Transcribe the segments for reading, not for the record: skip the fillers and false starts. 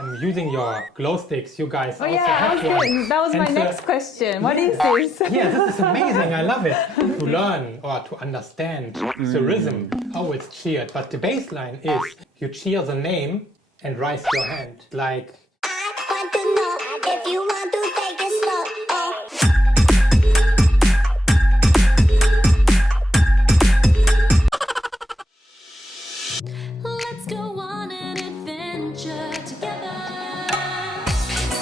I'm using your glow sticks. You guys Oh also yeah, have one. that was my And, next question. What is this? Yeah, this is amazing. I love it. To learn or to understand the rhythm, how it's cheered. But the baseline is you cheer the name and raise your hand. Like, I want to know if you want to take it slow. Let's go on an adventure together.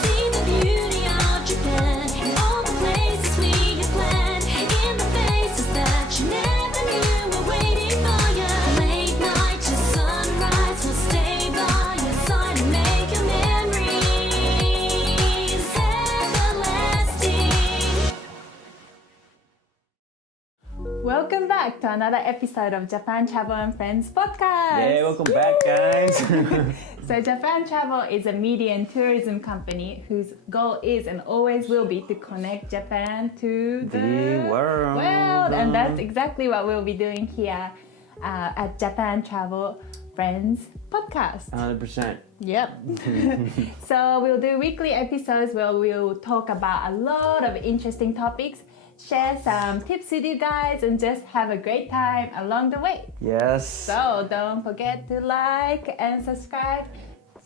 See the beauty of Japan, all the places we have planned, in the faces that you never knew were waiting for you. Late night to sunrise, we'll stay by your side and make your memories everlasting. Welcome back to another episode of Japan Travel and Friends podcast. Hey, welcome back, guys. So Japan Travel is a media and tourism company whose goal is and always will be to connect Japan to the world. And that's exactly what we'll be doing here at Japan Travel Friends podcast. 100%. Yep. So we'll do weekly episodes where we'll talk about a lot of interesting topics, share some tips with you guys, and just have a great time along the way. Yes. So don't forget to like and subscribe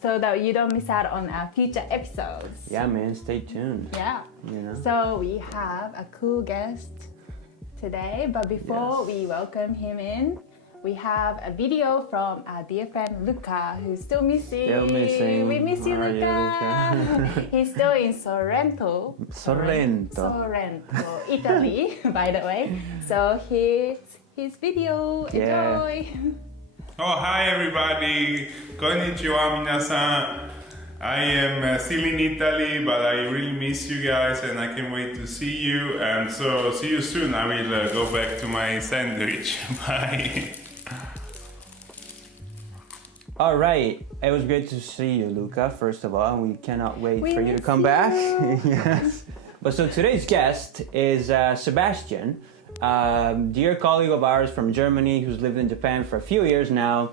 so that you don't miss out on our future episodes. Yeah, man, stay tuned. Yeah. You know? So we have a cool guest today, but before Yes. we welcome him in, we have a video from our dear friend Luca, who's still missing. Still missing. We miss you, How are you, Luca. Luca? He's still in Sorrento, Italy, by the way. So here's his video. Yeah. Enjoy. Oh, hi everybody. Konnichiwa, minasan. I am still in Italy, but I really miss you guys and I can't wait to see you. And so, see you soon. I will go back to my sandwich. Bye. All right. It was great to see you, Luca, first of all. And we cannot wait We for you to miss come you. back. Yes. But so today's guest is Sebastian, dear colleague of ours from Germany who's lived in Japan for a few years now.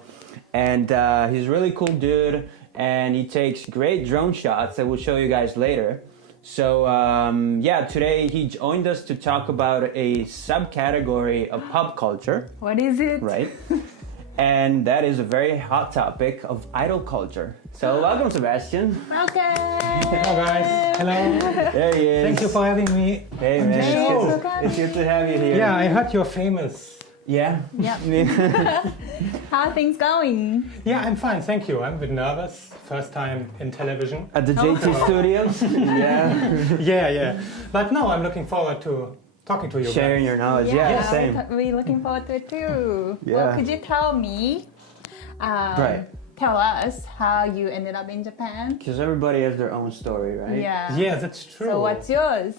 And he's a really cool dude. And he takes great drone shots that we'll show you guys later. So yeah, today he joined us to talk about a subcategory of pop culture, What is it? right? And that is a very hot topic of idol culture. So welcome, Sebastian. Welcome. hello guys. Hello. There he is. Thank you for having me. Hey on the man, show. it's good to have you here. Yeah, I heard you're famous. Yeah. Yep. How are things going? Yeah, I'm fine, thank you. I'm a bit nervous. First time in television. At the JT Studios. Yeah. Yeah. But no, I'm looking forward to talking to you Sharing guys. your knowledge. Yeah, same. We're looking forward to it too. Yeah. Well, could you tell me, Right. tell us how you ended up in Japan? Because everybody has their own story, right? Yeah. Yeah, that's true. So what's yours?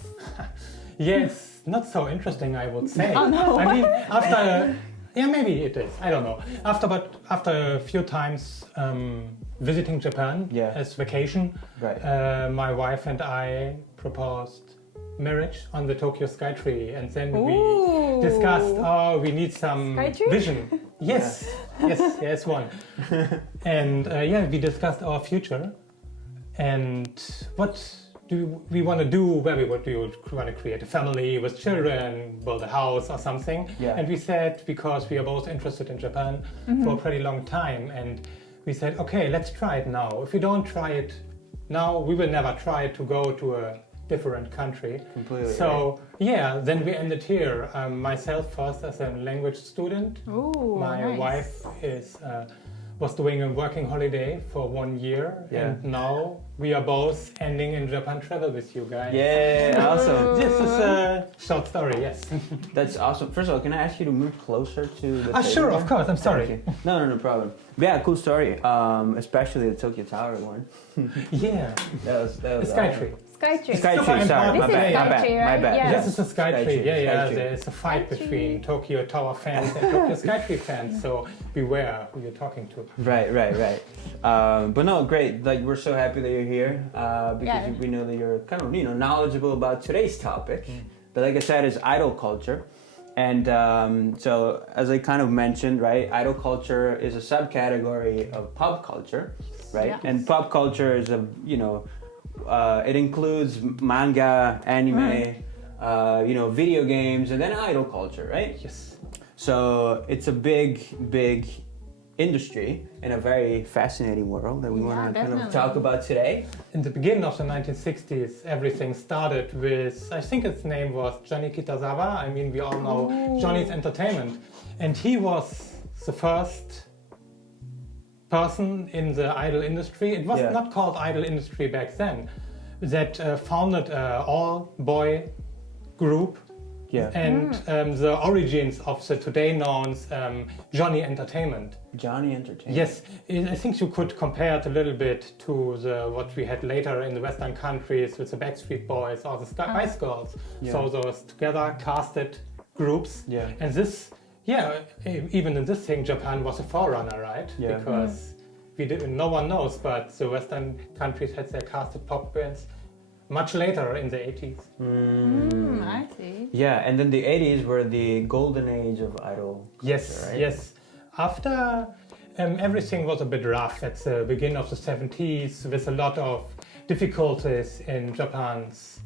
Yes, not so interesting, I would say. Oh, no. I mean, after, yeah, maybe it is. I don't know. After a few times visiting Japan Yeah. as vacation, Right. my wife and I proposed marriage on the Tokyo Skytree, and then Ooh. we discussed, we need some Skytree? vision. Yes, yes, one. And yeah, we discussed our future and what do we want to do, where we want to create a family with children, build a house or something. Yeah. And we said, because we are both interested in Japan for a pretty long time, and we said, okay, let's try it now. If we don't try it now, we will never try to go to a different country. Completely. So yeah, then we ended here. Myself first as a language student. Ooh, My nice. wife was doing a working holiday for 1 year, Yeah. and now we are both ending in Japan travel with you guys. Yeah, awesome. This is a short story, yes. That's awesome. First of all, can I ask you to move closer to the Sure, of course, I'm sorry. Okay. No problem. Yeah, cool story. Especially the Tokyo Tower one. Yeah, That was the Skytree. Skytree. Skytree, Super sorry, important. my This is bad, Skytree, my right? bad. Yeah. This is a Skytree. Skytree, Yeah. Skytree. There's a fight Skytree. between Tokyo Tower fans and Tokyo Skytree fans, so beware who you're talking to. Right. But no, great. Like, we're so happy that you're here because Yeah. we know that you're kind of, knowledgeable about today's topic. But like I said, it's idol culture. And so, as I kind of mentioned, right, idol culture is a subcategory of pop culture. right? Yeah. And pop culture is it includes manga, anime, video games, and then idol culture, right? Yes. So it's a big industry in a very fascinating world that we want to kind of definitely. talk about today. In the beginning of the 1960s, everything started with, I think its name was Johnny Kitazawa. I mean, we all know Johnny's Entertainment. And he was the first person in the idol industry. It was not called idol industry back then. That founded an all-boy group. Yeah. And the origins of the today known Johnny Entertainment. Johnny Entertainment. Yes, I think you could compare it a little bit to what we had later in the Western countries with the Backstreet Boys or the Spice Girls. Yeah. So those together casted groups. Yeah. And this, even in this thing, Japan was a forerunner, right? Yeah. Because no one knows, but the Western countries had their casted pop bands much later in the 80s. I see. Yeah, and then the 80s were the golden age of idol culture, Yes, right? yes. After everything was a bit rough at the beginning of the 70s with a lot of difficulties in Japan's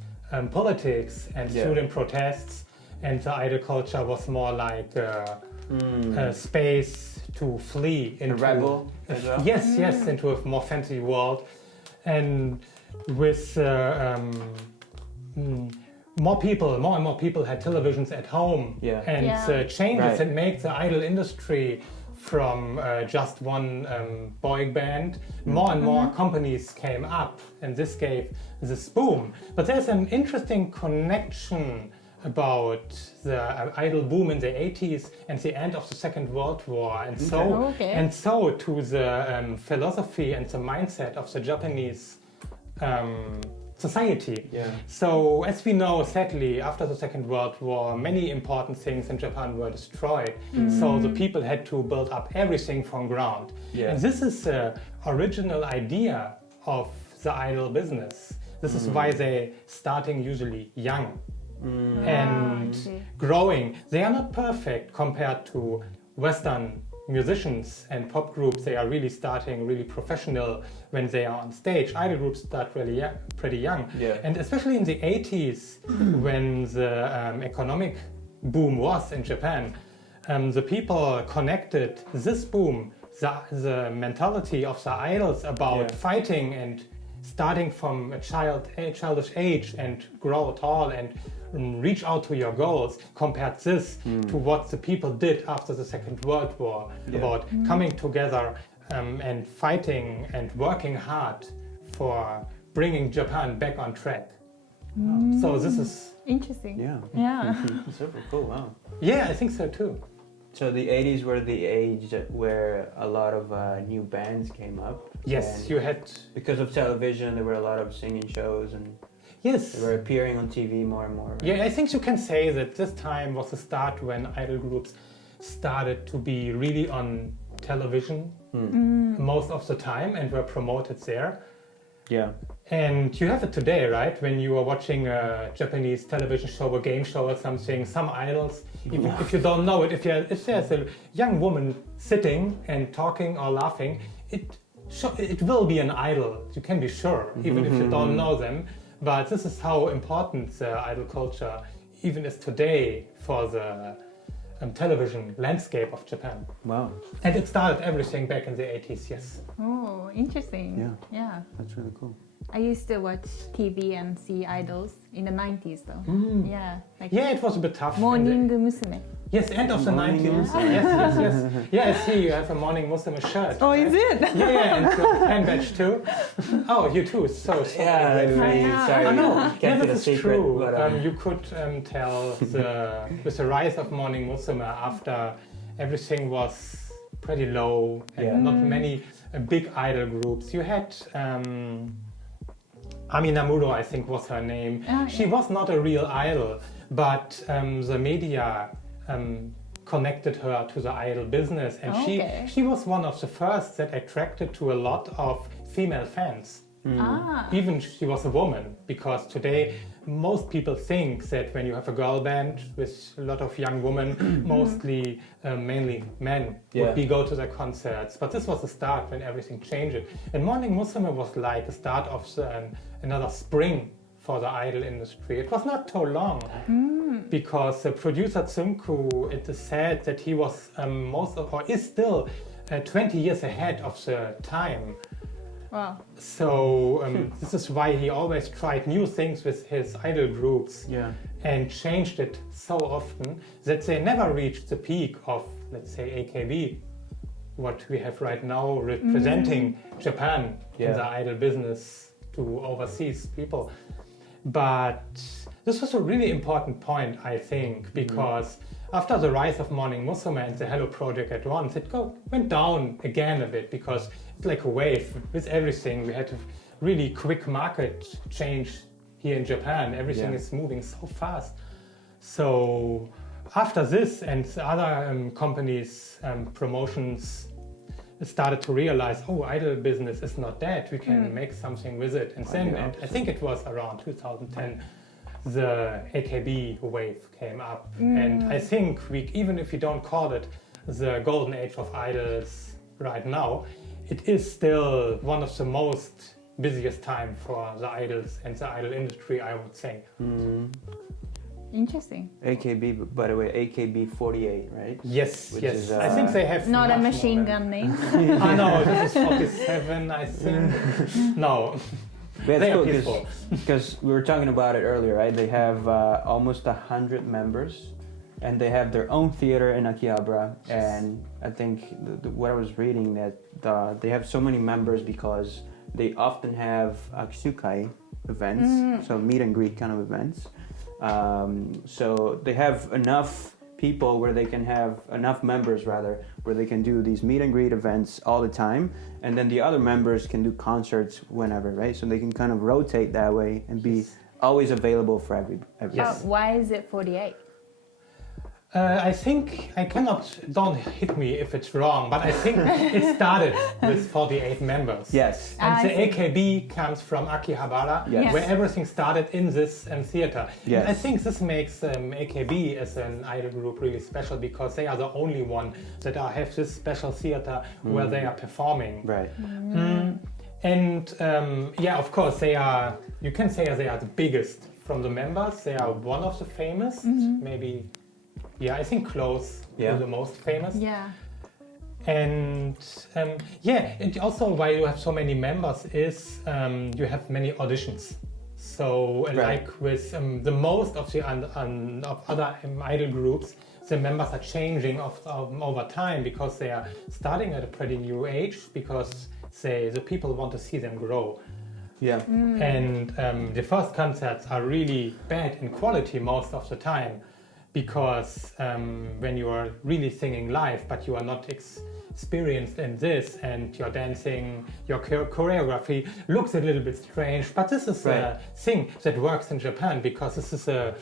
politics and student protests, and the idol culture was more like a space to flee into rebel as well? Yes, into a more fantasy world. And with more and more people had televisions at home, Yeah. and the changes Right. that make the idol industry from just one boy band, more and more companies came up, and this gave this boom. But there's an interesting connection about the idol boom in the 80s and the end of the Second World War, and so to the philosophy and the mindset of the Japanese society. Yeah. So, as we know, sadly, after the Second World War, many important things in Japan were destroyed. So the people had to build up everything from ground. Yeah. And this is the original idea of the idol business. This is why they starting usually young and growing. They are not perfect compared to Western musicians and pop groups. They are really starting really professional when they are on stage. Idol groups start really pretty young. Yeah. And especially in the 80s when the economic boom was in Japan, the people connected this boom, the mentality of the idols about fighting and starting from a childish age and grow tall and reach out to your goals, compared this to what the people did after the Second World War, about coming together and fighting and working hard for bringing Japan back on track. So this is, Interesting. Yeah. Super cool, wow. I think so too. So the 80s were the age where a lot of new bands came up. Yes, and you had, because of television, there were a lot of singing shows and yes. they were appearing on TV more and more. Right? Yeah, I think you can say that this time was the start when idol groups started to be really on television most of the time and were promoted there. Yeah. And you have it today, right? When you are watching a Japanese television show, a game show or something, some idols, even if you don't know it, if there's a young woman sitting and talking or laughing, it will be an idol, you can be sure, even if you don't know them. But this is how important the idol culture even is today for the television landscape of Japan. Wow. And it started everything back in the 80s, yes. Oh, interesting. Yeah. That's really cool. I used to watch TV and see idols in the 90s though. Yeah. Like Yeah, it was a bit tough. Morning Musume. Yes, end of the Morning 90s. Musume. Yes. Yeah, I see you have a Morning Musume shirt. Oh, right? is it? Yeah, and your pen badge too. Oh, you too. So Yeah, sorry. Oh no, Kept it a this is secret, true. but, You could tell with the rise of Morning Musume after everything was pretty low and not many big idol groups. You had Ami Namuro, I think was her name. She was not a real idol, but the media connected her to the idol business, and she was one of the first that attracted to a lot of female fans. Even she was a woman, because today most people think that when you have a girl band with a lot of young women, mostly mainly men, would be go to the concerts. But this was the start when everything changed. And Morning Musume was like the start of another spring for the idol industry. It was not so long, because the producer Tsunku, it is said that he was is still 20 years ahead of the time. Wow. So this is why he always tried new things with his idol groups and changed it so often that they never reached the peak of, let's say, AKB, what we have right now representing Japan in the idol business to overseas people. But this was a really important point, I think, because after the rise of Morning Musume and the Hello Project at once, it went down again a bit, because it's like a wave with everything. We had a really quick market change here in Japan. Everything is moving so fast. So after this and the other companies, promotions started to realize, idol business is not dead. We can make something with it. And then, and I think it was around 2010, the AKB wave came up. And I think even if we don't call it the golden age of idols right now, it is still one of the most busiest time for the idols and the idol industry, I would say. Interesting. AKB, by the way, AKB 48, right? Yes, Which yes. is, I think they have Not a much machine more gun name. than- no, this is 47, I think. No, But they it's are cool peaceful. because we were talking about it earlier, right? They have almost 100 members, and they have their own theater in Akihabara. And I think what I was reading that they have so many members because they often have akisukai events, so meet and greet kind of events. So they have enough people where they can have enough members rather where they can do these meet and greet events all the time, and then the other members can do concerts whenever, right? So they can kind of rotate that way and be always available for everyone. Yes. Why is it 48? I think don't hit me if it's wrong, but I think it started with 48 members. Yes. And the I see. AKB comes from Akihabara, Yes. where everything started in this theater. Yes. And I think this makes AKB as an idol group really special, because they are the only one that have this special theater where they are performing. Right. And of course, you can say they are the biggest from the members. They are one of the famous, maybe. Yeah, I think close to the most famous. Yeah. And and also why you have so many members is you have many auditions. So like with the most of the of other idol groups, the members are changing over time, because they are starting at a pretty new age, because the people want to see them grow. Yeah. And the first concerts are really bad in quality most of the time, because when you are really singing live, but you are not experienced in this, and your dancing, your choreography looks a little bit strange. But this is a thing that works in Japan, because this is a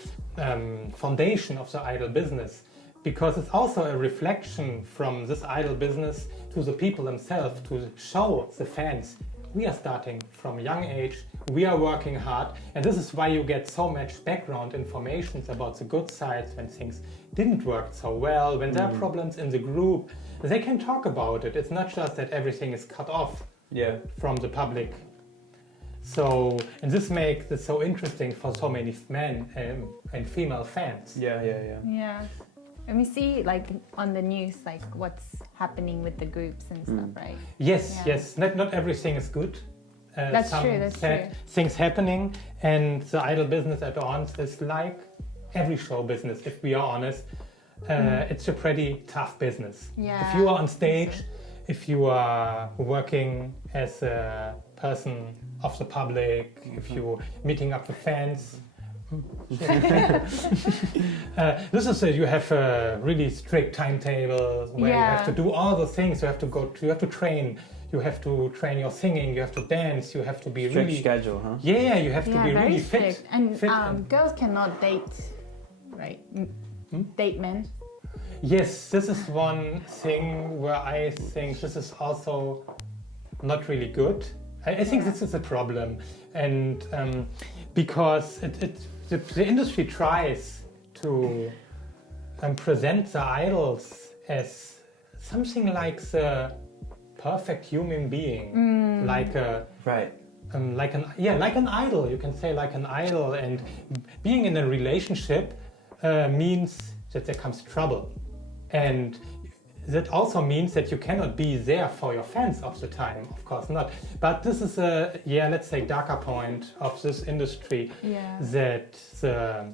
foundation of the idol business, because it's also a reflection from this idol business to the people themselves, to show the fans, we are starting from a young age, we are working hard, and this is why you get so much background information about the good sides when things didn't work so well, when there are problems in the group. They can talk about it. It's not just that everything is cut off from the public. So, and this makes it so interesting for so many men and female fans. Yeah. And we see like on the news like what's happening with the groups and stuff, right? Yes. Not everything is good. That's some true. That's sad true. things happening, and the idol business at once is like every show business. If we are honest, it's a pretty tough business. Yeah. If you are on stage, if you are working as a person of the public, if you're meeting up with fans. This is you have a really strict timetable where you have to do all the things. You have to train. You have to train your singing. You have to dance. You have to be Strict really schedule, huh? Yeah, you have to be very really strict. fit. And fit girls cannot date, right? Date men. Yes, this is one thing where I think this is also not really good. I think this is a problem, and because the industry tries to present the idols as something like the perfect human being, like a Right. like an idol. You can say like an idol, and being in a relationship means that there comes trouble, and that also means that you cannot be there for your fans all the time. Of course not. But this is a let's say darker point of this industry, that the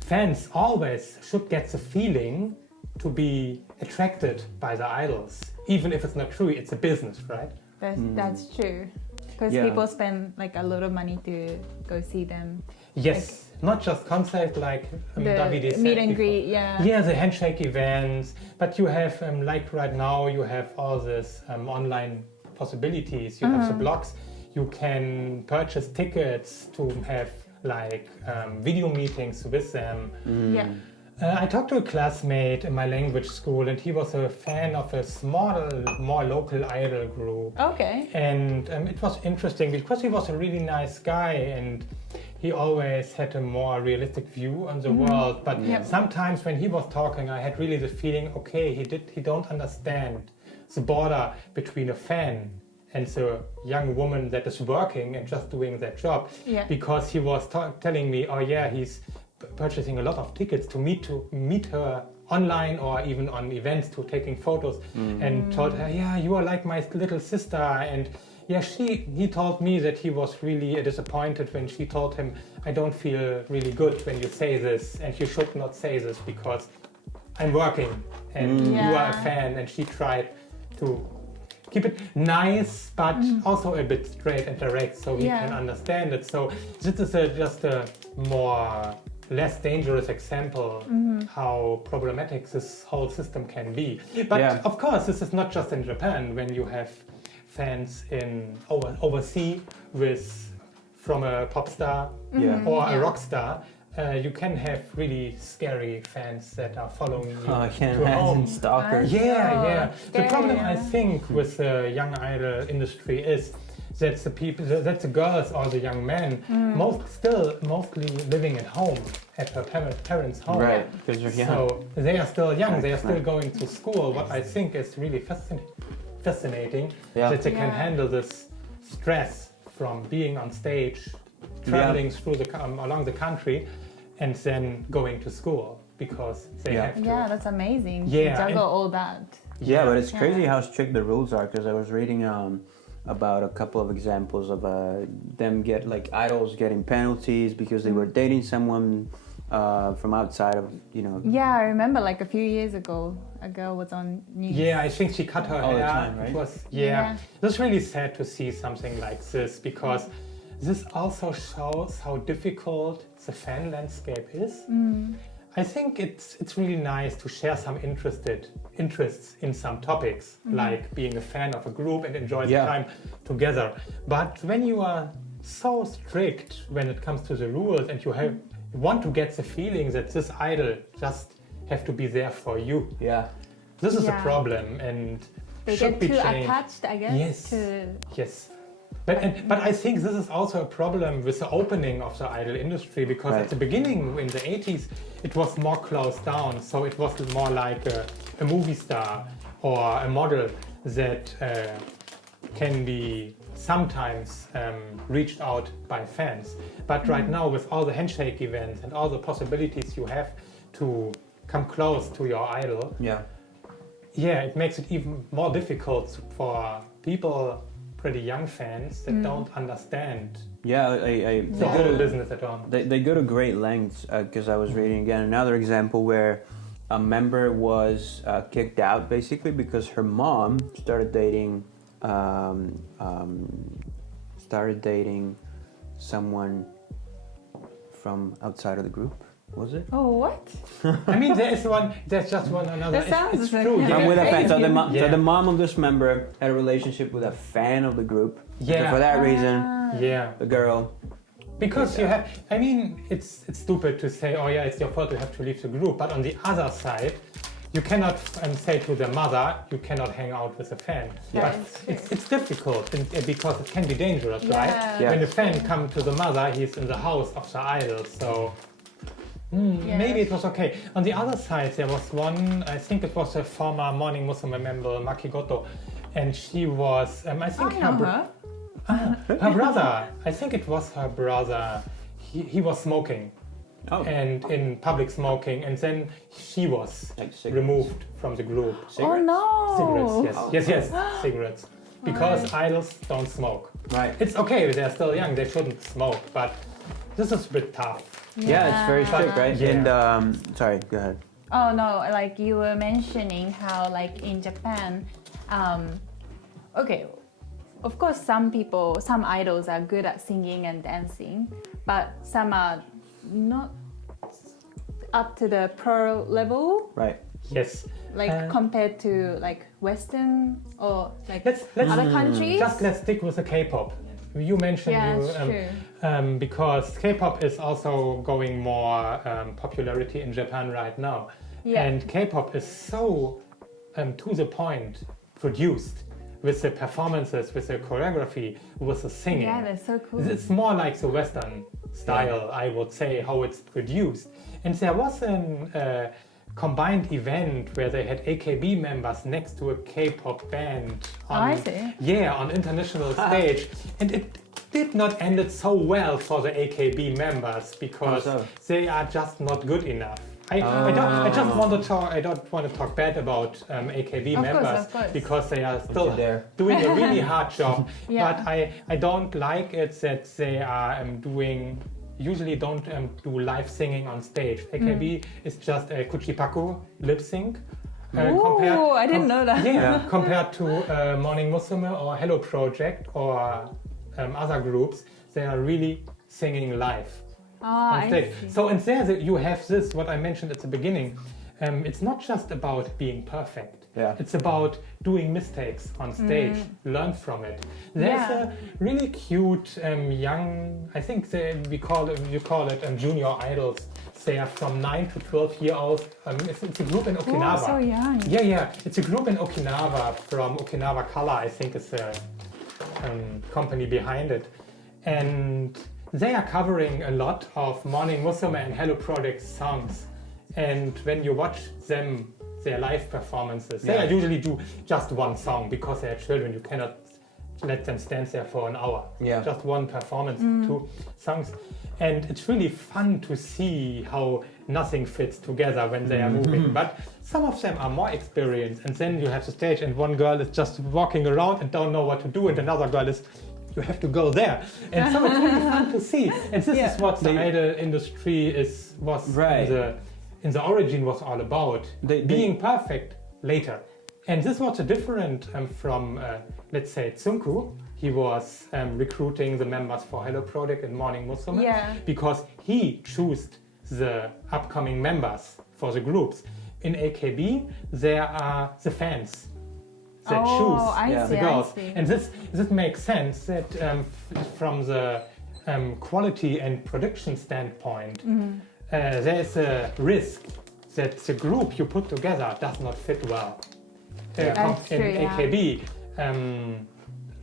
fans always should get the feeling to be attracted by the idols, even if it's not true. It's a business, right? That's true. Because Yeah. people spend like a lot of money to go see them. Yes, not just concerts like Davide The said meet and before. greet, yeah. Yeah, the handshake events, but you have like right now you have all this online possibilities. You have the blogs. You can purchase tickets to have like video meetings with them. Yeah. I talked to a classmate in my language school, and he was a fan of a small, more local idol group. Okay. And it was interesting because he was a really nice guy, and he always had a more realistic view on the world. But sometimes when he was talking, I had really the feeling, okay, he don't understand the border between a fan and the young woman that is working and just doing their job. Yeah. Because he was telling me, oh yeah, he's purchasing a lot of tickets to meet her online or even on events, to taking photos, and told her, yeah, you are like my little sister. And yeah, he told me that he was really disappointed when she told him, I don't feel really good when you say this, and you should not say this because I'm working and you are a fan. And she tried to keep it nice, but also a bit straight and direct, so he can understand it. So this is just a more less dangerous example how problematic this whole system can be. But of course, this is not just in Japan. When you have fans in overseas from a pop star or a rock star, you can have really scary fans that are following you I can't to imagine home. stalkers. Yeah. The Scary, problem I yeah. think with the young idol industry is that the girls or the young men mostly living at home, at her parents' home. Right, because you're young. So they are still young. They are still going to school. What I think is really fascinating that they can handle this stress from being on stage, traveling through along the country, and then going to school because they have to. Yeah, that's amazing. Yeah, Juggle all that. Yeah, but it's crazy how strict the rules are, because I was reading about a couple of examples of idols getting penalties because they were dating someone from outside of, Yeah, I remember like a few years ago, a girl was on news. Yeah, I think she cut her All the hair. time, right? It was Yeah. It was really sad to see something like this, because this also shows how difficult the fan landscape is. I think it's really nice to share some interests in some topics, like being a fan of a group and enjoy the time together. But when you are so strict when it comes to the rules, and you want to get the feeling that this idol just have to be there for you, this is a problem, and They should get be too changed. attached, I guess. Yes. Yes. But I think this is also a problem with the opening of the idol industry, because at the beginning, in the 80s, it was more closed down. So it was more like a movie star or a model that can be sometimes reached out by fans. But right now, with all the handshake events and all the possibilities you have to come close to your idol, it makes it even more difficult for people, pretty young fans, that don't understand the whole business at all. They go to great lengths, because I was reading again another example where a member was kicked out basically because her mom started dating someone from outside of the group. Was it? Oh, what? I mean, there's just one another. That sounds it's like- true. Yeah. I'm with a fan. So Yeah. the mom of this member had a relationship with a fan of the group. Yeah. So for that reason, Yeah. the girl. Because you have, I mean, it's stupid to say, oh yeah, it's your fault, you have to leave the group. But on the other side, you cannot say to the mother, you cannot hang out with a fan. Yeah, But it's true. it's difficult because it can be dangerous, Yeah. right? Yeah. When the fan comes to the mother, he's in the house of the idol, so Yeah. maybe it was okay. On the other side, there was one, I think it was a former Morning Musume member, Makigoto, and she was, I think I know her. her brother, I think it was her brother, he was smoking. Oh. And in public smoking, and then she was Like cigarettes. removed from the group. Oh no! Cigarettes, yes, cigarettes. Because idols don't smoke. Right. It's okay, they're still young, they shouldn't smoke, but this is a bit tough. Yeah, it's very strict, right? Yeah. And sorry, go ahead. Oh no, like you were mentioning how like in Japan, okay, of course some idols are good at singing and dancing, but some are not up to the pro level, Right. Yes. like compared to like Western or like Let's other countries. let's stick with the K-pop. You mentioned Yeah, you, it's true. because K-pop is also going more popularity in Japan right now, Yeah. and K-pop is so to the point produced with the performances, with the choreography, with the singing. Yeah, that's so cool. It's more like the Western style, I would say, how it's produced. And there was a combined event where they had AKB members next to a K-pop band. I see. Yeah, on international stage. And it did not end it so well for the AKB members because How so? they are just not good enough. I don't want to talk bad about AKB Of course, members of course. because they are still you dare. doing a really hard job. Yeah. But I don't like it that they are usually don't do live singing on stage. AKB is just a kuchipaku lip sync. Ooh, I didn't know that. Yeah, compared to Morning Musume or Hello Project or other groups, they are really singing live Ah, on I stage. see. So and there you have this, what I mentioned at the beginning. It's not just about being perfect. Yeah. It's about doing mistakes on stage, learn from it. There's Yeah. a really cute young, I think you call it junior idols. They are from 9 to 12 years old. It's a group in Okinawa. Oh, so young. Yeah. It's a group in Okinawa from Okinawa Color, I think is the company behind it. And they are covering a lot of Morning Musume and Hello Project songs. And when you watch them, their live performances, they usually do just one song because they are children. You cannot let them stand there for an hour. Yeah. Just one performance, 2 songs. And it's really fun to see how nothing fits together when they are moving. But some of them are more experienced. And then you have the stage and one girl is just walking around and don't know what to do. And another girl is, you have to go there. And so it's really fun to see. And this is what the idol industry was Right. in the origin was all about. Being perfect later. And this was a different from, let's say, Tsunku. He was recruiting the members for Hello Project and Morning Musume because he chose the upcoming members for the groups. In AKB, there are the fans that choose the girls. And this makes sense that from the quality and production standpoint, there's a risk that the group you put together does not fit well. In AKB,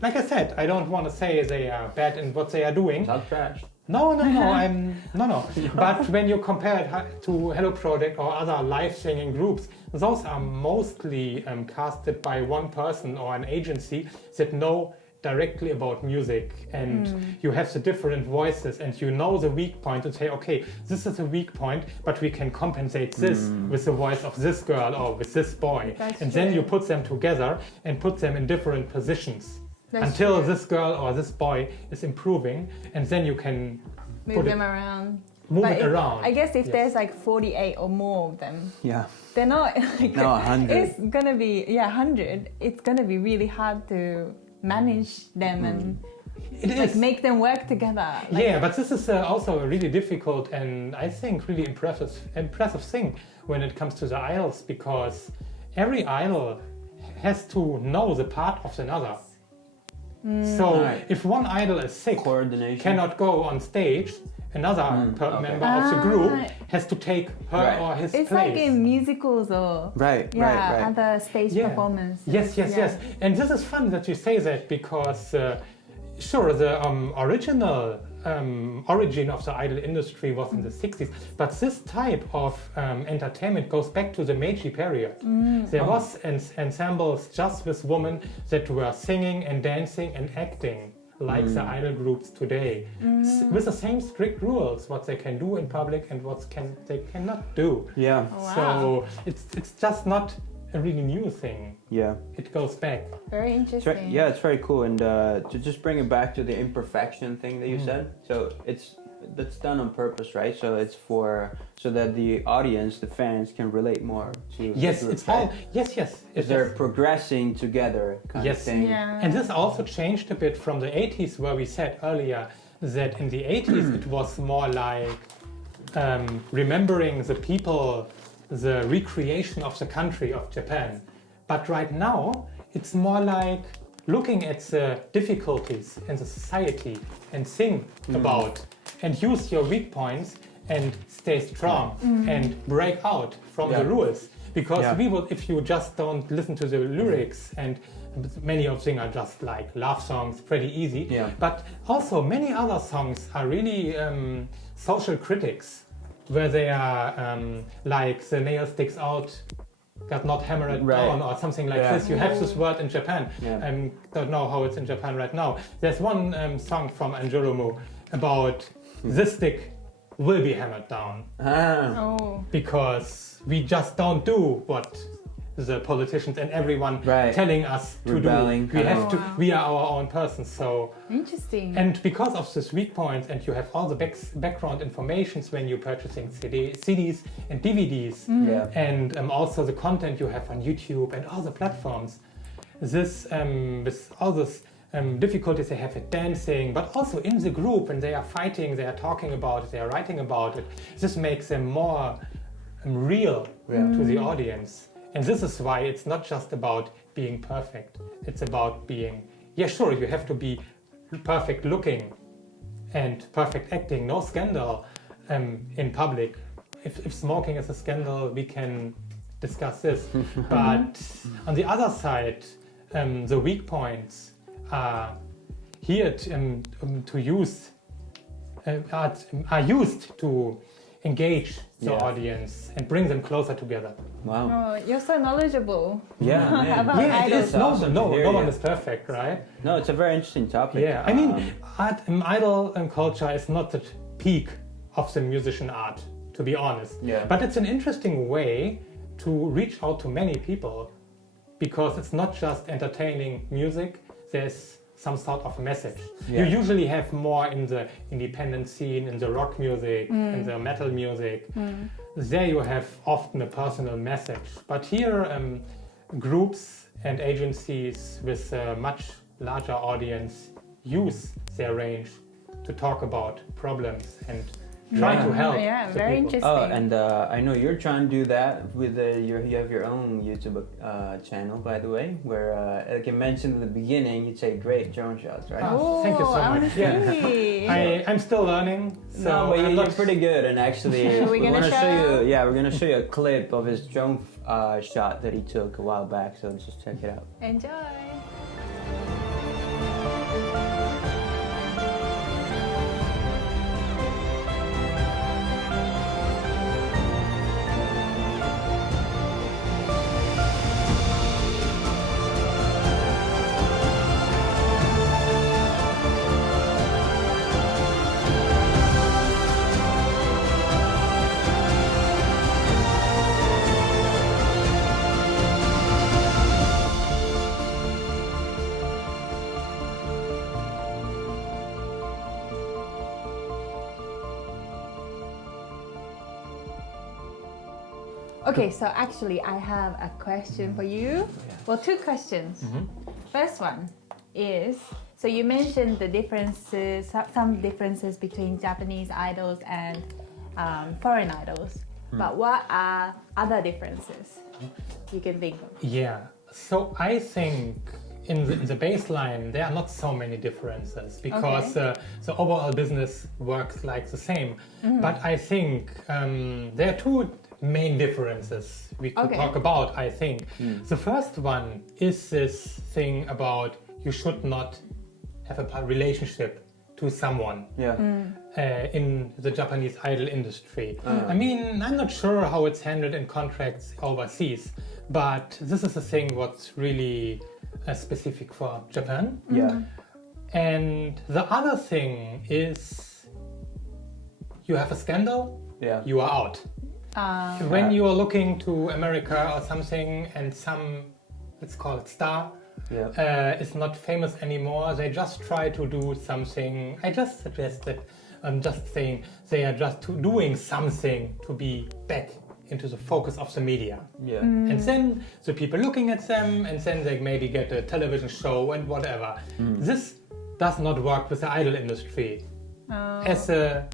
like I said, I don't want to say they are bad in what they are doing. Not trash. No. But when you compare it to Hello Project or other live singing groups, those are mostly casted by one person or an agency that know directly about music, and you have the different voices and you know the weak point and say, okay, this is a weak point, but we can compensate this with the voice of this girl or with this boy. Then you put them together and put them in different positions until this girl or this boy is improving, and then you can Move them around. Move it around. I guess if there's like 48 or more of them, they're not like, no, 100. It's gonna be 100. It's gonna be really hard to manage them and it make them work together. But this is also a really difficult and I think really impressive thing when it comes to the idols, because every idol has to know the part of another. So if one idol is sick, Coordination. cannot go on stage, another okay. member of the group Ah. has to take her Right. or his It's place. like in musicals or Right, yeah, right. other stage Yeah. performances. Yes, yes, Yeah. yes. And this is fun that you say that because, sure, the original origin of the idol industry was in the 60s, but this type of entertainment goes back to the Meiji period. There was ensembles just with women that were singing and dancing and acting like the idol groups today, with the same strict rules, what they can do in public and what they cannot do. Yeah, Wow. So it's just not a really new thing. yeah. It goes back. Very It's interesting. very, yeah, it's very cool. And to just bring it back to the imperfection thing that you said, so that's done on purpose, right? So it's so that the audience, the fans, can relate more to Yes, the group, it's right? all. Yes, yes. Because they're progressing together, kind Yes. of thing. Yeah. And this also changed a bit from the 80s, where we said earlier that in the 80s it was more like remembering the people, the recreation of the country of Japan. But right now it's more like looking at the difficulties in the society and think about and use your weak points and stay strong and break out from Yeah. the rules. Because Yeah. we would, if you just don't listen to the lyrics, and many of them are just like love songs, pretty easy. Yeah. But also many other songs are really social critics, where they are like the nail sticks out, got not hammered Right. down, or something like Yeah. this. You have this word in Japan. Yeah. Don't know how it's in Japan right now. There's one song from Anjurumu about this stick will be hammered down, Ah, Oh. because we just don't do what the politicians and everyone Right. telling us to Rebelling, do. We kind have of. to. Wow. We are our own person. So Interesting. and because of this weak points, and you have all the background informations when you're purchasing CDs and DVDs, yeah. and also the content you have on YouTube and all the platforms. This with all this difficulties they have at dancing, but also in the group when they are fighting, they are talking about it, they are writing about it. This makes them more real to the audience. And this is why it's not just about being perfect. It's about being, yeah, sure, you have to be perfect looking and perfect acting, no scandal in public. If smoking is a scandal, we can discuss this. But on the other side, the weak points are here to use, are used to engage the Yeah. audience and bring them closer together. Wow. Oh, you're so knowledgeable. Yeah, man. About Yeah, it idols. is. It's awesome to hear No one you. is perfect, right? No, it's a very interesting topic. Yeah, I mean, Um, idol culture is not the peak of the musician art, to be honest. Yeah. But it's an interesting way to reach out to many people, because it's not just entertaining music. There's some sort of message. Yeah. You usually have more in the independent scene, in the rock music, in the metal music. There you have often a personal message. But here, groups and agencies with a much larger audience use their range to talk about problems and try Yeah. to help. Yeah, the very people. interesting. Oh, and I know you're trying to do that with you have your own YouTube channel, by the way, where like you mentioned in the beginning, you take great drone shots, right? Oh, thank you so I much. wanna see. I'm still learning, so No, but I'm you're not pretty good, and actually, Are we gonna wanna show? you. Yeah, we're gonna show you a clip of his drone shot that he took a while back. So just check it out. Enjoy. Okay, so actually, I have a question for you. Well, two questions. First one is, so you mentioned the differences, some differences between Japanese idols and foreign idols. But what are other differences you can think of? Yeah, so I think in the baseline, there are not so many differences because the overall business works like the same. But I think there are two main differences we could talk about, I think. The first one is this thing about you should not have a relationship to someone in the Japanese idol industry. I mean, I'm not sure how it's handled in contracts overseas, but this is a thing what's really specific for Japan. Yeah. And the other thing is you have a scandal, you are out. When you are looking to America or something and some, let's call it star, is not famous anymore, they just try to do something. I just suggested, I'm just saying they are just doing something to be back into the focus of the media. And then the people looking at them, and then they maybe get a television show and whatever. This does not work with the idol industry. As a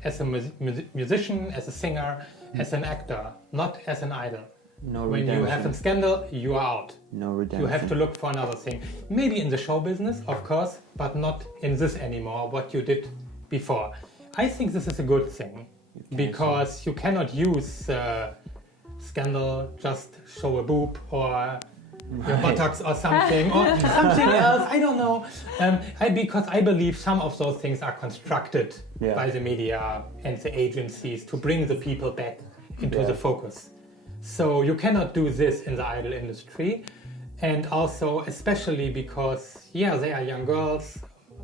musician, as a singer, as an actor, not as an idol. No when redemption. you have a scandal, you are out. No redemption. You have to look for another thing. Maybe in the show business, of course, but not in this anymore, what you did before. I think this is a good thing because you cannot use scandal, just show a boob or your buttocks or something or something else. I don't know. Because I believe some of those things are constructed by the media and the agencies to bring the people back into the focus. So you cannot do this in the idol industry. And also, especially because, they are young girls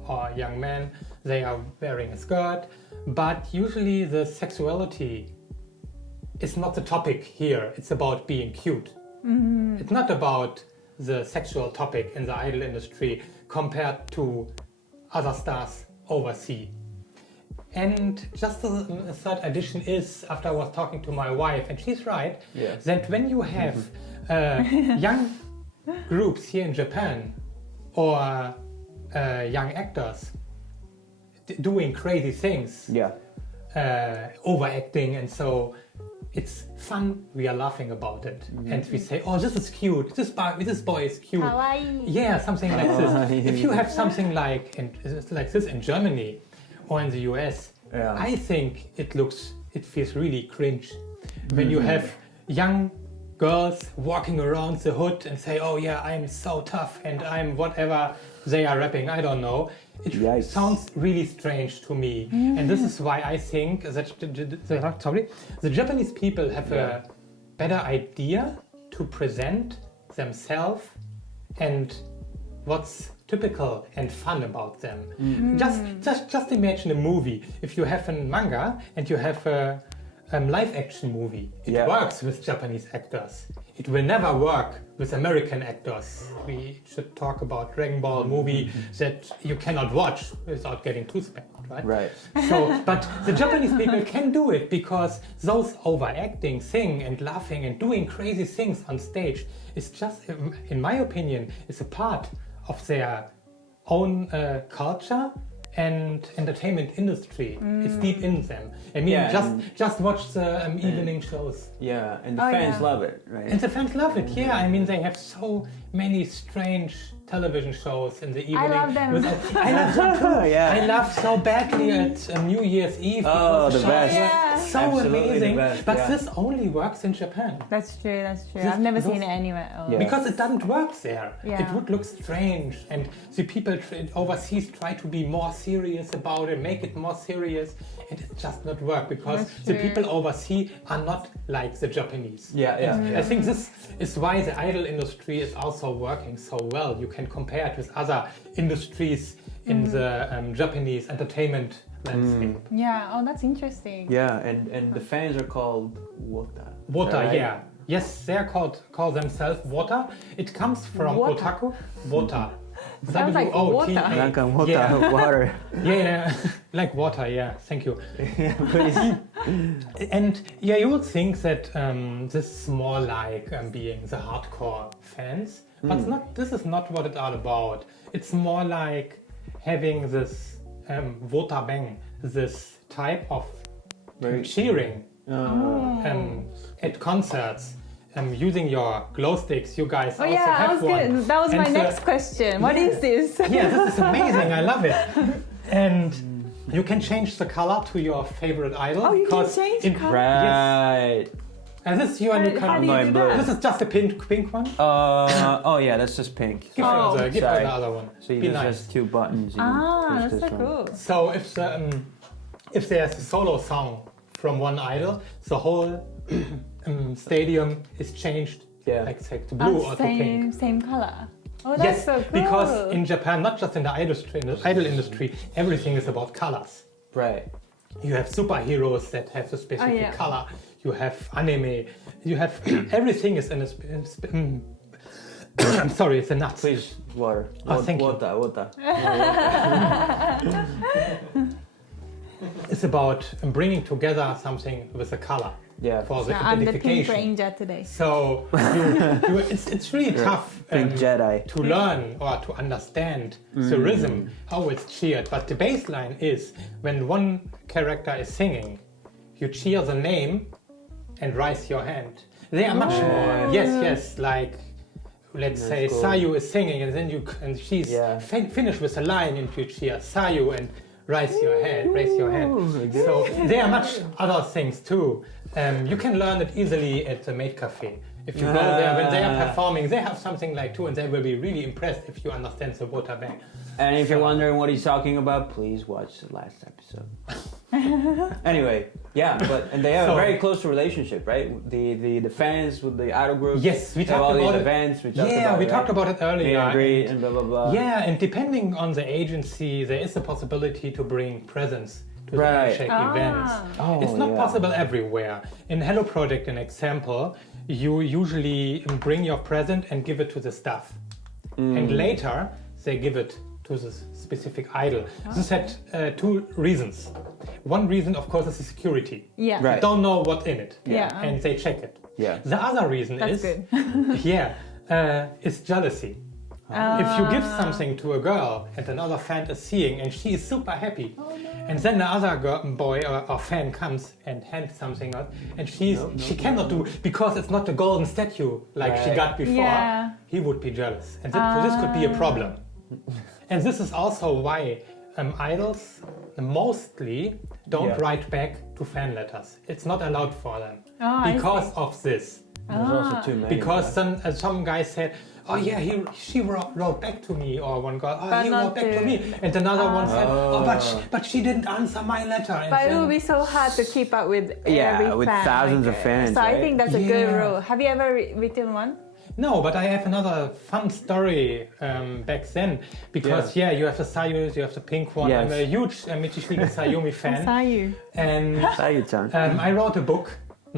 or young men, they are wearing a skirt, but usually the sexuality is not the topic here. It's about being cute. It's not about the sexual topic in the idol industry compared to other stars overseas. And just a third addition is, after I was talking to my wife, and she's right, that when you have young groups here in Japan or young actors doing crazy things, overacting, and so it's fun. We are laughing about it, and we say, "Oh, this is cute. This boy is cute." Kawaii. Yeah, something like this. If you have something like this in Germany or in the US, I think it feels really cringe when you have young girls walking around the hood and say, "Oh yeah, I'm so tough and I'm whatever they are rapping." I don't know. It sounds really strange to me, and this is why I think that the Japanese people have a better idea to present themselves and what's typical and fun about them. Just imagine a movie. If you have a manga and you have a live action movie, it works with Japanese actors. It will never work with American actors. We should talk about Dragon Ball movie that you cannot watch without getting too spanked, right? Right. So, but the Japanese people can do it because those overacting, sing and laughing and doing crazy things on stage is just, in my opinion, is a part of their own culture and entertainment industry. It's deep in them. I mean, just watch the evening shows. Yeah, and the fans love it, right? And the fans love it. I mean, they have so many strange television shows in the evening. I love them. I love them too. I love so badly at New Year's Eve. Oh, because the best. So Absolutely amazing. the best, But this only works in Japan. That's true. I've never seen it anywhere else. Because it doesn't work there. Yeah. It would look strange, and the people overseas try to be more serious about it, make it more serious, and it just not work because the people overseas are not like the Japanese. I think this is why the idol industry is also working so well. You can compare it with other industries in the Japanese entertainment landscape. That's interesting. And the fans are called wota. Wota, right? Yes, they are call themselves wota. It comes from Wota. otaku. Wota. Sounds like water. Like wota, water. Like water, thank you. Please. And you would think that this is more like being the hardcore fans, but it's not. This is not what it's all about. It's more like having this wota bang, this type of cheering at concerts. using your glow sticks, you guys Oh also yeah, that have was one. good. That was And my next question. What is this? Yeah, this is amazing. I love it. And you can change the color to your favorite idol. Oh, you can because change in- color? Right. Yes. And this is your new How color. do you going do blue. that? This is just a pink one. Oh yeah, that's just pink. Give Oh, her give her sorry. the other one. So you Be can nice. just 2 buttons. You can Ah, push that's so this one. cool. So if there's a solo song from one idol, the whole stadium is changed, Yeah. like say, to blue or to pink. Same color. Oh, that's Yes, so cool. because in Japan, not just in the idol industry, everything is about colors. Right. You have superheroes that have a specific yeah. color. You have anime. You have everything is in a. I'm sorry, it's a nuts. Please, water. Oh, thank you. Water. It's about bringing together something with a color Yeah. for the So I'm the Pink identification. Ranger today. So it's really tough Pink Jedi. to learn or to understand the rhythm, how it's cheered. But the baseline is when one character is singing, you cheer the name and raise your hand. They are much more, yes, like let's say cool. Sayu is singing and then she's Yeah. finished with a line and you cheer Sayu and raise your hand. So there are much other things too. You can learn it easily at the maid cafe. If you go there when they are performing, they have something like two, and they will be really impressed if you understand the Botabang. And if you're wondering what he's talking about, please watch the last episode. Anyway, yeah, and they have So- a very close relationship, right? The fans with the idol group. Yes, we they have talked all about these it. events. We talked Yeah, about we it, talked right? about it earlier. Meet and greet and- and blah blah blah. Yeah, and depending on the agency, there is a possibility to bring presents to the Right. handshake events. Oh, It's not yeah. possible everywhere. In Hello Project, an example, you usually bring your present and give it to the staff. And later, they give it to the specific idol. This had two reasons. One reason, of course, is the security. Yeah. Right. They don't know what's in it. Yeah. And they check it. Yeah. The other reason That's is, good. is jealousy. If you give something to a girl and another fan is seeing and she is super happy, and then the other boy or fan comes and hands something out, and she cannot do because it's not a golden statue like she Right. got before, Yeah. he would be jealous, and this could be a problem. And this is also why idols mostly don't Yeah. write back to fan letters. It's not allowed for them Oh, I because of this. There's also too many. Because some guy said, "Oh yeah, she wrote back to me," or one girl, "Oh, But he not wrote back to to- me," and another one said, "Oh, but she didn't answer my letter." And But it then- will be so hard to keep up with Yeah, every with fan. thousands of fans, So I right? think that's a good Yeah. rule. Have you ever written one? No, but I have another fun story back then because you have the Sayu, you have the pink one. Yes. I'm a huge Michishige Sayumi fan, Sayu. and Sayut-san. I wrote a book,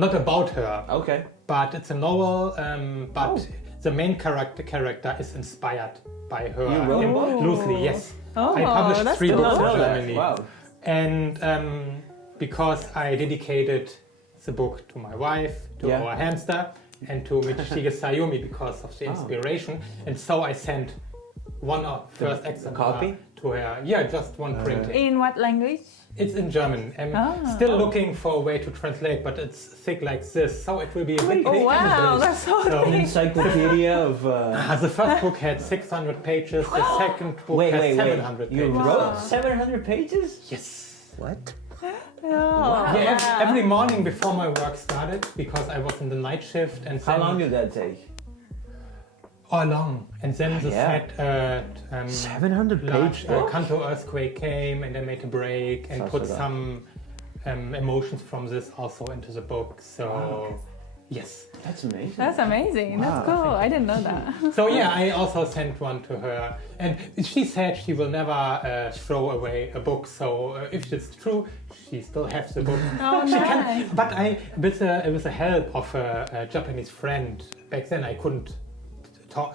not about her, Okay. but it's a novel. But the main character is inspired by her. You wrote a book? Loosely, yes. Oh, I published that's 3 cool. books in Know that. Germany. Wow. And because I dedicated the book to my wife, to Yeah. our hamster, and to Michishige Sayumi because of the inspiration. And so I sent one first exemplar copy? to her. Yeah, just one print. In what language? It's in German. I'm still looking for a way to translate, but it's thick like this, so it will be a bit Oh wow, that's so So- thick. Encyclopedia of. The first book had 600 pages, the second book had 700 You pages. wrote 700 pages? Yes. What? Oh, Yeah, wow. every morning before my work started, because I was in the night shift, and How then long did that take? all long. And then the Yeah. sad 700 large pages. Kanto earthquake came, and I made a break and put Sasada. some emotions from this also into the book. So yes. That's amazing. That's amazing. That's Wow. cool. I didn't know that. So yeah, I also sent one to her, and she said she will never throw away a book. So if it's true, she still has the book. Oh, She nice. can, but with the help of a Japanese friend. Back then, I couldn't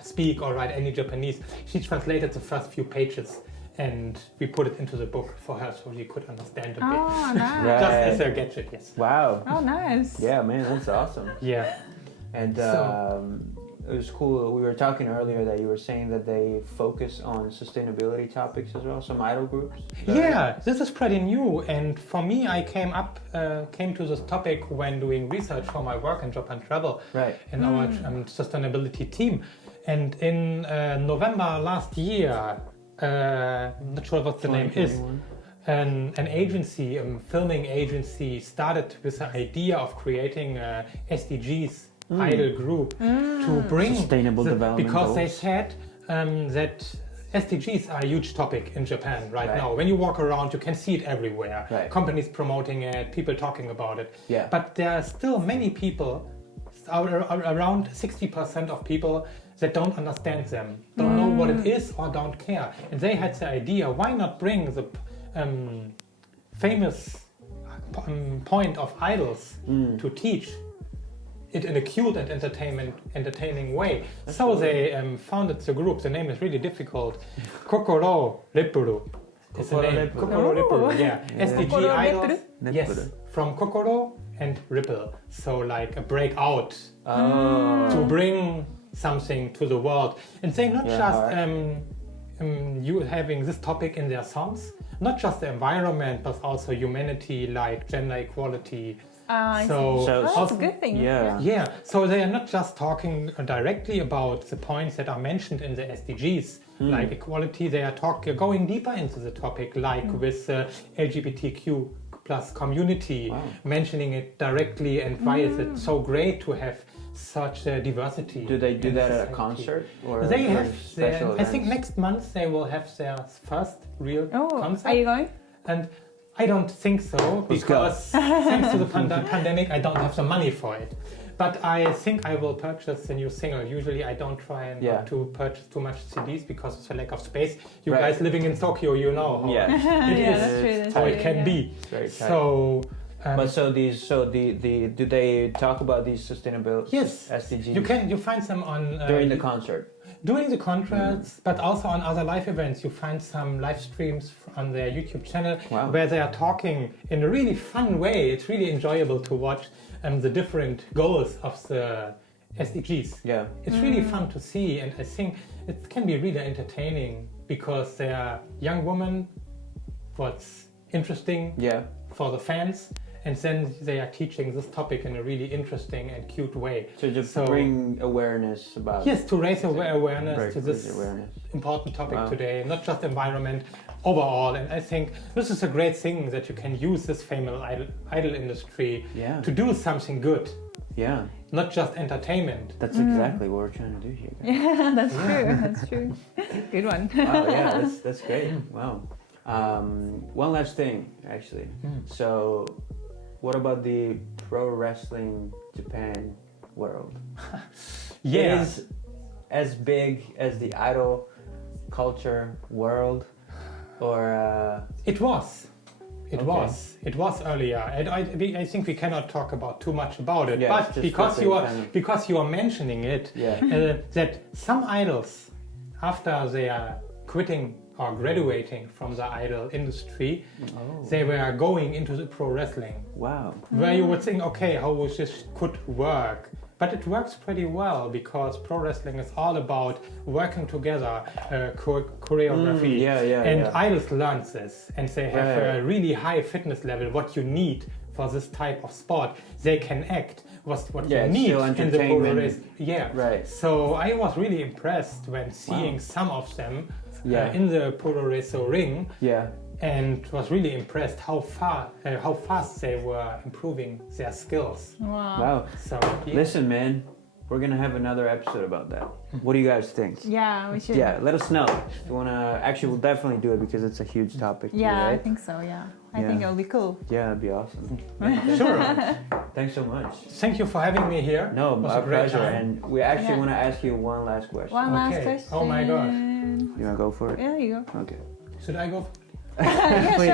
speak or write any Japanese. She translated the first few pages, and we put it into the book for her, so she could understand a bit. Oh, nice. Right. Just as a gadget, yes. Wow. Oh, nice. Yeah, man, that's awesome. Yeah. And So- it was cool. We were talking earlier that you were saying that they focus on sustainability topics as well. Some idol groups. Yeah, this is pretty new, and for me, I came to this topic when doing research for my work in Japan Travel, Right. in our sustainability team. And in November last year, not sure what the name is, 2021. an agency, a filming agency, started with the idea of creating a SDGs idol group to bring Sustainable development because they goals. said that SDGs are a huge topic in Japan right Right. now. When you walk around, you can see it everywhere. Right. Companies promoting it, people talking about it. Yeah. But there are still many people, around 60% of people, that don't understand them, don't know what it is or don't care. And they had the idea, why not bring the famous point of idols to teach it in a cute and entertaining way. So they founded the group. The name is really difficult. Kokoro Repuru is the Kokoro name. Repuru. Kokoro Repuru, yeah. Yeah. SDG Kokoro idols. Repuru. Yes, Repuru. from Kokoro and Ripple. So like a breakout Oh. to bring something to the world. And they not Yeah, just right. you having this topic in their songs, not just the environment, but also humanity, like gender equality. I see. So, So- Oh, that's a good thing. Yeah. yeah, so they are not just talking directly about the points that are mentioned in the SDGs, like equality. They are going deeper into the topic, like with LGBTQ plus community, mentioning it directly, and why is it so great to have such a diversity. Do they do in that at a society. concert or They sort have of special I think events? next month they will have their first real Oh, concert. are you going? And I don't think so Let's go. because thanks to the pandemic, I don't have the money for it. But I think I will purchase the new single. Usually, I don't try and Yeah. not to purchase too much CDs because of the lack of space. You Right. guys living in Tokyo, you know how Yeah. it Yeah, is, that's true, that's how it true, can yeah. be. Very tight. So. But so do they talk about these sustainable Yes, SDGs you find them on during the concert? During the concerts, but also on other live events, you find some live streams on their YouTube channel Wow. where they are talking in a really fun way. It's really enjoyable to watch the different goals of the SDGs. Yeah. It's really fun to see, and I think it can be really entertaining because they are young women, what's interesting Yeah. for the fans, and then they are teaching this topic in a really interesting and cute way. So just bring awareness about Yes, to raise awareness Right, to raise this awareness. important topic Wow. today, not just environment, overall. And I think this is a great thing that you can use this famous idol industry Yeah. to do something good, Yeah. not just entertainment. That's exactly what we're trying to do here. guys. Yeah, that's true. That's true. Good one. Wow, yeah, that's great. Wow. One last thing, actually. So, what about the pro wrestling Japan world? Yeah. Is as big as the idol culture world, or It was. It Okay. was. It was earlier. And I think we cannot talk about too much about it. Yeah, but just because quickly, you are kind of- because you are mentioning it, Yeah. that some idols, after they are quitting or graduating from the idol industry, they were going into the pro wrestling, wow, where you would think, okay, how this could work. But it works pretty well because pro wrestling is all about working together, choreography. And yeah. idols learn this, and they have Right. a really high fitness level. What you need for this type of sport, they can act. What Yeah, you it's need still in the pro entertainment. race. Yeah. Right. So I was really impressed when seeing some of them Yeah. in the puro reso ring, yeah, and was really impressed how fast they were improving their skills. Wow. wow. So yeah. Listen, man, we're gonna have another episode about that. What do you guys think? Yeah, we should. Yeah, let us know. If you wanna, actually, we'll definitely do it because it's a huge topic. too, Yeah, I right? think so. Yeah, I Yeah. think it'll be cool. Yeah, that'd be awesome. Sure. Thanks so much. Thank you for having me here. No, It was my a great pleasure. time. And we actually Yeah. want to ask you one last question. One last Okay. question. Oh my gosh. You want to go for it? Yeah, you go. Okay. Should I go? Yeah, Please.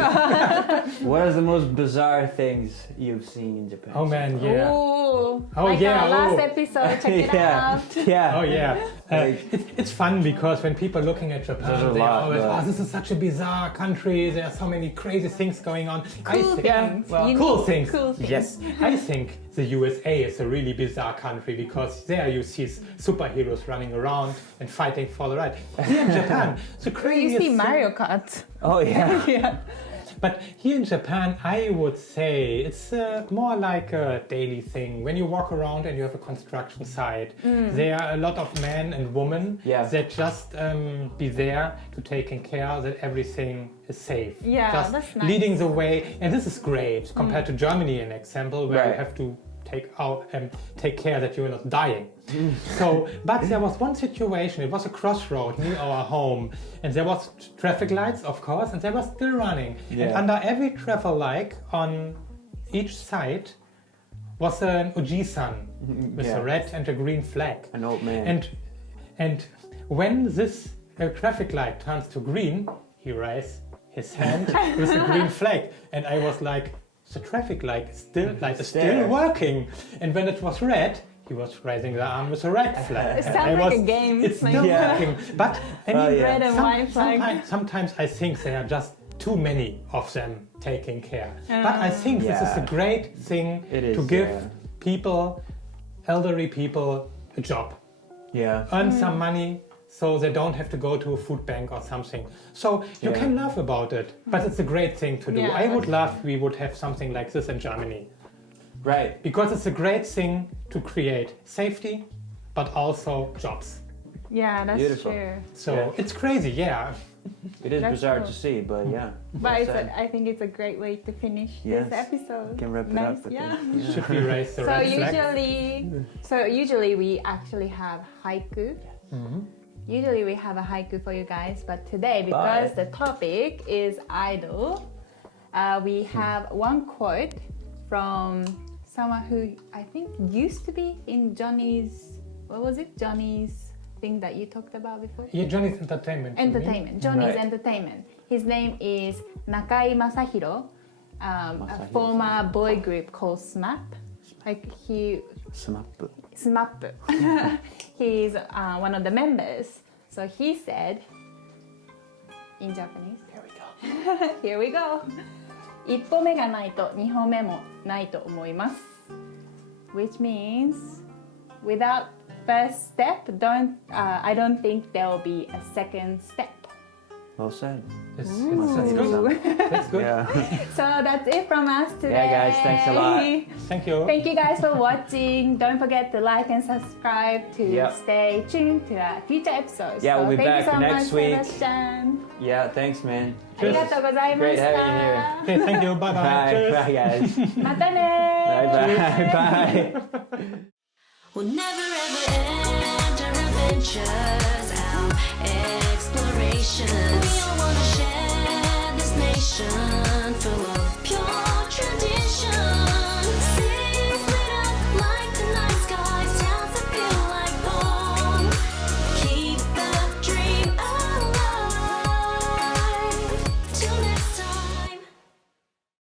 sure. What are the most bizarre things you've seen in Japan? Oh man, yeah. Ooh, Oh, like yeah, our last oh. episode. Check it yeah. out. Yeah. Oh yeah. It's fun because when people are looking at There's Japan, a they lot, always, but- oh, this is such a bizarre country. There are so many crazy things going on. Cool things. Unique, cool things. cool things. Yes, I think the USA is a really bizarre country because there you see superheroes running around and fighting for the right. Here in Japan, the You craziest see thing- Mario Kart. Oh yeah. Yeah. But here in Japan, I would say it's more like a daily thing. When you walk around and you have a construction site, there are a lot of men and women Yeah. that just be there to taking care that everything is safe. Yeah, just that's nice. leading the way, and this is great compared to Germany, an example where you Right. have to take care that you're not dying. So, but there was one situation. It was a crossroad near our home, and there was traffic lights, of course, and they were still running. And Yeah. under every traffic light on each side was an Oji-san with Yeah. a red and a green flag. An old man. And when this traffic light turns to green, he raises his hand with the green flag, and I was like, the traffic light is still there. working. And when it was red, he was raising the arm with a red flag. It And sounds I like a game. It's Like- still Yeah. working. But I mean, yeah. Red and white flag. sometimes I think there are just too many of them taking care. But I think this is a Yeah. great thing It is, to give yeah. people, elderly people, a job. Yeah. Earn some money so they don't have to go to a food bank or something. So you Yeah. can laugh about it, but it's a great thing to do. Yeah. I would love we would have something like this in Germany Right. because it's a great thing to create safety, but also jobs. Yeah, that's Beautiful. true. So Yeah. it's crazy, yeah. It is That's bizarre cool. to see, but yeah. But well said. I think it's a great way to finish Yes. this episode. Can wrap it Nice, up. I yeah. think. Should we raise the So red flag? usually we actually have haiku. Usually we have a haiku for you guys, but today because But- the topic is idol, we have one quote from someone who I think used to be in Johnny's. What was it? Johnny's thing that you talked about before. Yeah, Johnny's Entertainment. you mean? Entertainment. Johnny's Right. Entertainment. His name is Nakai Masahiro, a Masahiro. former boy group called SMAP. Like SMAP. SMAP. He's one of the members. So he said, in Japanese, here we go. Here we go. 一歩目がないと二歩目もないと思います. Which means, without first step, I don't think there will be a second step. Well said. That's good. That's good. Yeah. So that's it from us today. Yeah, guys, thanks a lot. Thank you. Thank you guys for watching. Don't forget to like and subscribe to Yep. stay tuned to our future episodes. Yeah, so we'll be thank back you so next much, week. Sebastian. Yeah, thanks, man. ありがとうございまし Great having you here. た。 Okay, thank you. Bye bye. Bye. Cheers. Bye, guys. またね Bye, bye. Bye. We'll never ever end our adventures, our explorations. We all wanna share this nation full